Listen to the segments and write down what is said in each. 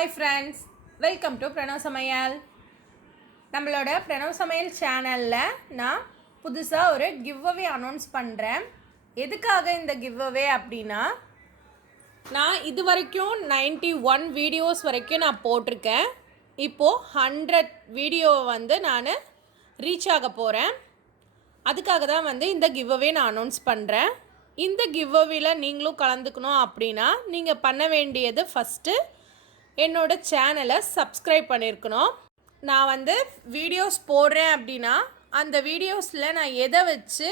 Hi friends, welcome to Pranav Samayal. நம்மளோட Pranav Samayal சேனலில் நான் புதுசாக ஒரு giveaway அனௌன்ஸ் பண்ணுறேன். எதுக்காக இந்த giveaway அப்படின்னா, நான் இது வரைக்கும் 91 வீடியோஸ் வரைக்கும் நான் போட்டிருக்கேன். இப்போது 100 வீடியோவை வந்து நான் ரீச் ஆக போகிறேன். அதுக்காக தான் வந்து இந்த giveaway நான் அனௌன்ஸ் பண்ணுறேன். இந்த கிவ்அவேயில் நீங்களும் கலந்துக்கணும் அப்படின்னா நீங்கள் பண்ண வேண்டியது ஃபஸ்ட்டு என்னோட சேனலை சப்ஸ்கிரைப் பண்ணியிருக்கணும். நான் வந்து வீடியோஸ் போடுறேன் அப்படின்னா அந்த வீடியோஸில் நான் எதை வச்சு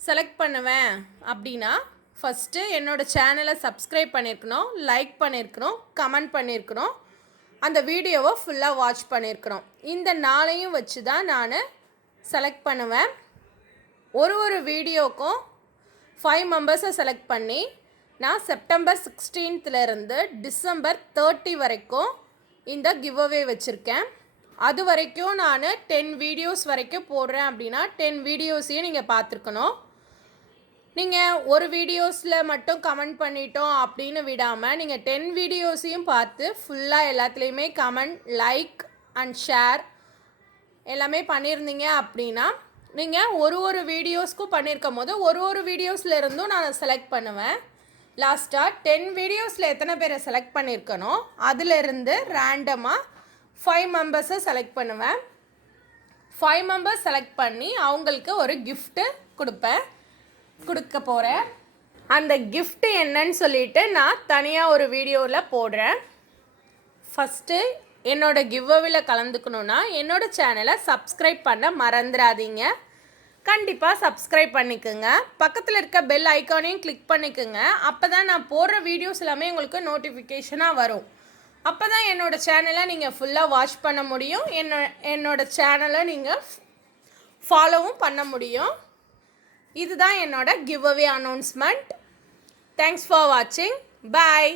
செலக்ட் பண்ணுவேன் அப்படின்னா ஃபஸ்ட்டு என்னோடய சேனலை சப்ஸ்கிரைப் பண்ணியிருக்கணும், லைக் பண்ணியிருக்கணும், கமெண்ட் பண்ணியிருக்கணும், அந்த வீடியோவை ஃபுல்லாக வாட்ச் பண்ணியிருக்கணும். இந்த நாளையும் வச்சு தான் நான் செலக்ட் பண்ணுவேன். ஒரு வீடியோக்கும் 5 மெம்பர்ஸை செலக்ட் பண்ணி நான் செப்டம்பர் 16லேருந்து டிசம்பர் 30 வரைக்கும் இந்த கிவ்அவே வச்சுருக்கேன். அது வரைக்கும் நான் 10 வீடியோஸ் வரைக்கும் போடுறேன் அப்படின்னா 10 வீடியோஸையும் நீங்கள் பார்த்துருக்கணும். நீங்கள் ஒரு வீடியோஸில் மட்டும் கமெண்ட் பண்ணிட்டோம் அப்படின்னு விடாமல் நீங்கள் 10 வீடியோஸையும் பார்த்து ஃபுல்லாக எல்லாத்துலேயுமே கமெண்ட், லைக் அண்ட் ஷேர் எல்லாமே பண்ணியிருந்தீங்க அப்படின்னா நீங்கள் ஒரு வீடியோஸ்க்கும் பண்ணியிருக்கும் போது ஒரு வீடியோஸில் இருந்தும் நான் செலக்ட் பண்ணுவேன். லாஸ்ட்டாக 10 வீடியோஸில் எத்தனை பேரை செலக்ட் பண்ணியிருக்கணும் அதிலிருந்து ரேண்டமாக 5 மெம்பர்ஸை செலக்ட் பண்ணுவேன். 5 மெம்பர்ஸ் செலக்ட் பண்ணி அவங்களுக்கு ஒரு கிஃப்ட்டு கொடுக்க போகிறேன். அந்த கிஃப்ட்டு என்னன்னு சொல்லிட்டு நான் தனியாக ஒரு வீடியோவில் போடுறேன். ஃபஸ்ட்டு என்னோடய கிவ்அவேயில் கலந்துக்கணுன்னா என்னோடய சேனலை சப்ஸ்கிரைப் பண்ண மறந்துடாதீங்க. கண்டிப்பாக சப்ஸ்கிரைப் பண்ணிக்கோங்க. பக்கத்தில் இருக்க பெல் ஐக்கானையும் கிளிக் பண்ணிக்கோங்க. அப்போ தான் நான் போடுற வீடியோஸ் எல்லாமே உங்களுக்கு நோட்டிஃபிகேஷனாக வரும். அப்போ தான் என்னோடய சேனலை நீங்கள் ஃபுல்லாக வாட்ச் பண்ண முடியும். என்னோடய சேனலை நீங்கள் ஃபாலோவும் பண்ண முடியும். இதுதான் என்னோட கிவ்அவே அனௌன்ஸ்மெண்ட். தேங்க்ஸ் ஃபார் வாட்சிங். பாய்.